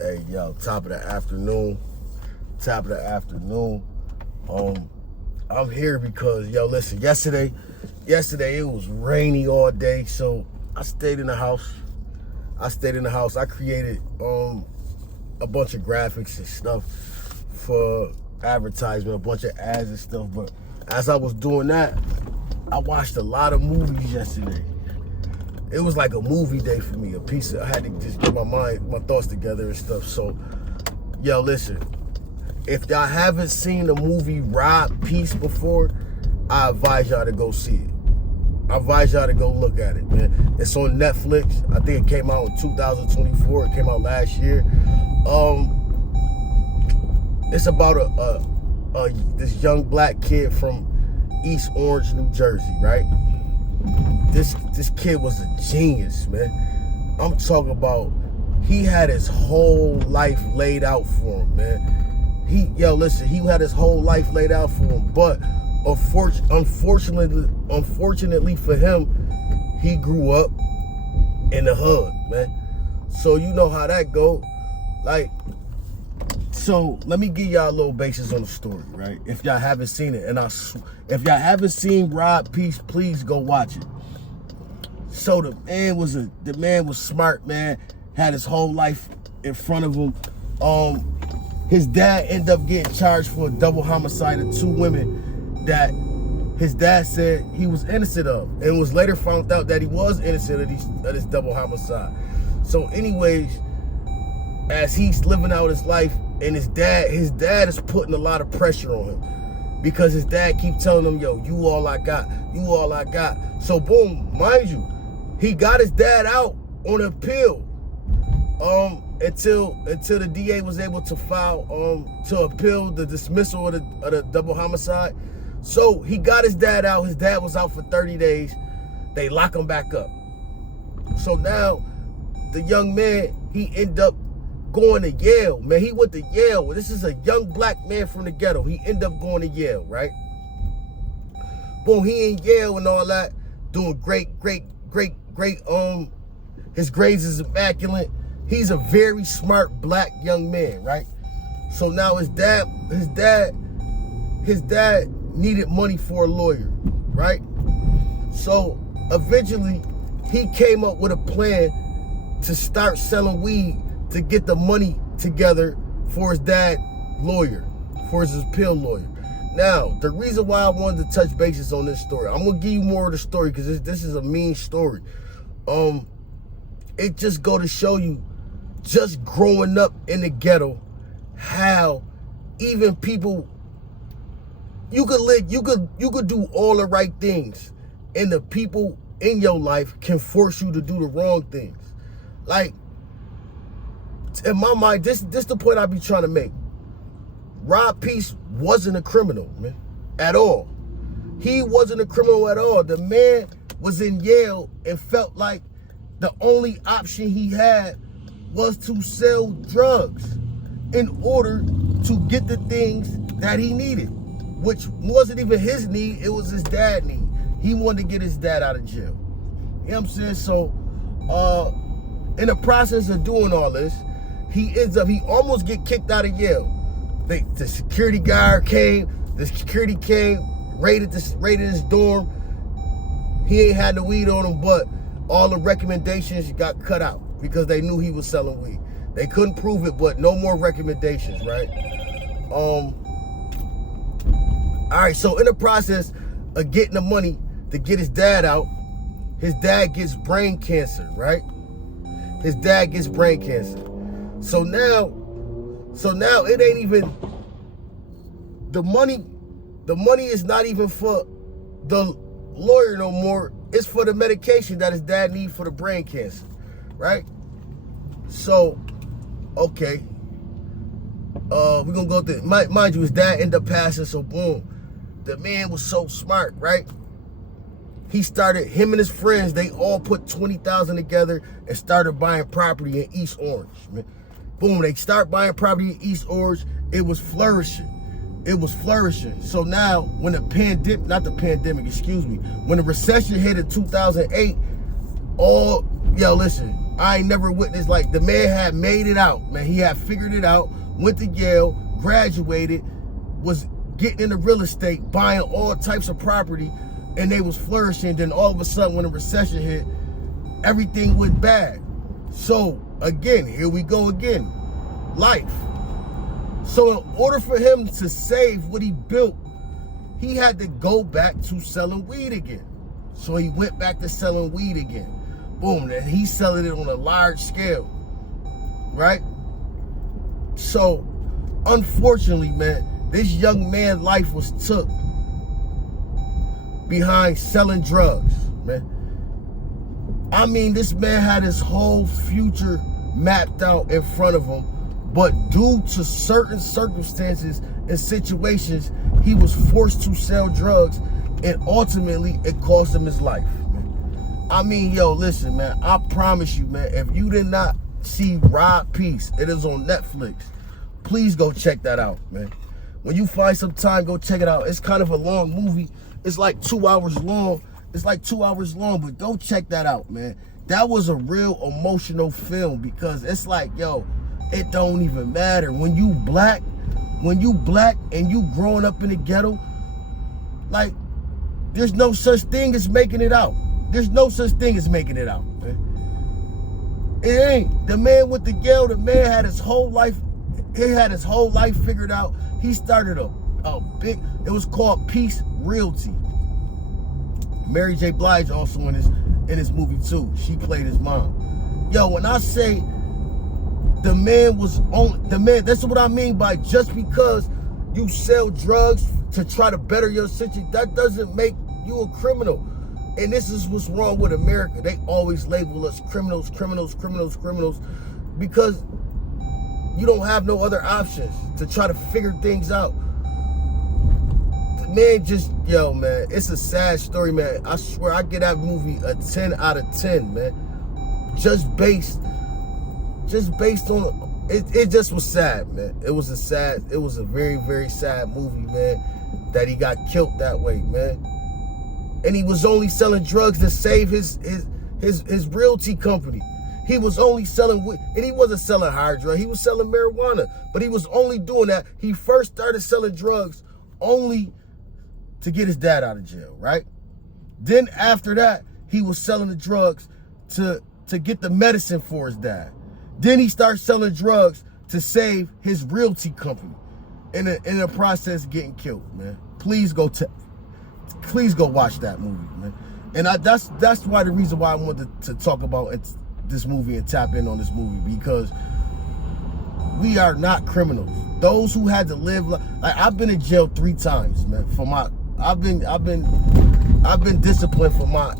Hey, yo, top of the afternoon. I'm here because, yo, listen, yesterday it was rainy all day, so I stayed in the house. I created a bunch of graphics and stuff for advertisement, a bunch of ads and stuff. But as I was doing that, I watched a lot of movies yesterday. It was like a movie day for me. I had to just get my thoughts together and stuff. So, yo, listen. If y'all haven't seen the movie Rob Peace before, I advise y'all to go see it. I advise y'all to go look at it, man. It's on Netflix. I think it came out in 2024. It came out last year. It's about this young black kid from East Orange, New Jersey, right? This kid was a genius, man. I'm talking about he had his whole life laid out for him, man. He had his whole life laid out for him, but unfortunately for him, he grew up in the hood, man. So you know how that go. So let me give y'all a little basis on the story, right? If y'all haven't seen it, if y'all haven't seen Rob Peace, please go watch it. So the man was smart, man. Had his whole life in front of him. His dad ended up getting charged for a double homicide of 2 women that his dad said he was innocent of, and was later found out that he was innocent of this double homicide. So anyways, as he's living out his life, and his dad is putting a lot of pressure on him, because his dad keep telling him, yo, you all I got. So boom, mind you, he got his dad out on appeal. Until the DA was able to file to appeal the dismissal of the double homicide. So he got his dad out. His dad was out for 30 days. They lock him back up. So now the young man, he ended up going to Yale, man. He went to Yale. This is a young black man from the ghetto. He ended up going to Yale, right? Boom, he in Yale and all that, doing great. His grades is immaculate. He's a very smart black young man, right? So now his dad needed money for a lawyer, right? So eventually he came up with a plan to start selling weed to get the money together for his dad's lawyer, for his appeal lawyer. Now, the reason why I wanted to touch bases on this story, I'm gonna give you more of the story because this is a mean story. It just go to show you, just growing up in the ghetto, how even people, you could do all the right things, and the people in your life can force you to do the wrong things. Like, in my mind, this the point I be trying to make. Rob Peace wasn't a criminal, man, at all. He wasn't a criminal at all. The man was in Yale and felt like the only option he had was to sell drugs in order to get the things that he needed, which wasn't even his need, it was his dad's need. He wanted to get his dad out of jail. You know what I'm saying? So, in the process of doing all this, he almost get kicked out of Yale. The security guard came, raided his dorm. He ain't had no weed on him, but all the recommendations got cut out because they knew he was selling weed. They couldn't prove it, but no more recommendations, right? All right, so in the process of getting the money to get his dad out, his dad gets brain cancer, right? His dad gets brain cancer. So now it ain't even, the money is not even for the lawyer no more. It's for the medication that his dad needs for the brain cancer, right? So, okay. We're gonna go through, mind you, his dad ended up passing, so boom. The man was so smart, right? Him and his friends, they all put $20,000 together and started buying property in East Orange, man. Boom, they start buying property in East Orange. It was flourishing. So now, when the when the recession hit in 2008, I ain't never witnessed, like, the man had made it out, man. He had figured it out, went to Yale, graduated, was getting into real estate, buying all types of property, and they was flourishing. Then all of a sudden, when the recession hit, everything went bad. So again, here we go again, life. So in order for him to save what he built, he had to go back to selling weed again. So he went back to selling weed again. Boom, and he's selling it on a large scale, right? So unfortunately, man, this young man's life was took behind selling drugs, man. I mean, this man had his whole future mapped out in front of him, but due to certain circumstances and situations, he was forced to sell drugs, and ultimately it cost him his life, man. I mean, yo, listen, man, I promise you, man, if you did not see Rob Peace, it is on Netflix. Please go check that out, man. When you find some time, go check it out. It's kind of a long movie. It's like 2 hours long. It's like 2 hours long, but go check that out, man. That was a real emotional film, because it's like, yo, it don't even matter. When you black and you growing up in the ghetto, like, there's no such thing as making it out. There's no such thing as making it out, man. It ain't. The man with the Yale, the man had his whole life, he had his whole life figured out. He started a big, it was called Peace Realty. Mary J. Blige also in this movie too. She played his mom. Yo, when I say the man was on, the man, that's what I mean by just because you sell drugs to try to better your situation, that doesn't make you a criminal. And this is what's wrong with America. They always label us criminals, criminals, criminals, criminals, because you don't have no other options to try to figure things out. Man, just, yo, man, it's a sad story, man. I swear, I give that movie a 10 out of 10, man. Just based on, it just was sad, man. It was a very, very sad movie, man, that he got killed that way, man. And he was only selling drugs to save his realty company. He was only selling, and he wasn't selling hard drugs, he was selling marijuana. But he was only doing that. He first started selling drugs only to get his dad out of jail, right? Then after that, he was selling the drugs to get the medicine for his dad. Then he started selling drugs to save his realty company. In the process, getting killed, man. Please go watch that movie, man. And that's why the reason why I wanted to talk about this movie and tap in on this movie, because we are not criminals. Those who had to live, like, I've been in jail 3 times, man. I've been disciplined for my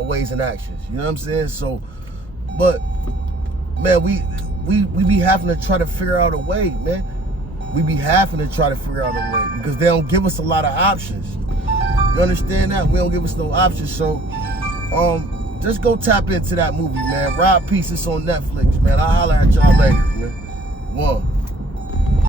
ways and actions. You know what I'm saying? So, but man, we be having to try to figure out a way, man. We be having to try to figure out a way, because they don't give us a lot of options. You understand that? We don't give us no options. So, just go tap into that movie, man. Rob Peace, it's on Netflix, man. I'll holler at y'all later, man. 1.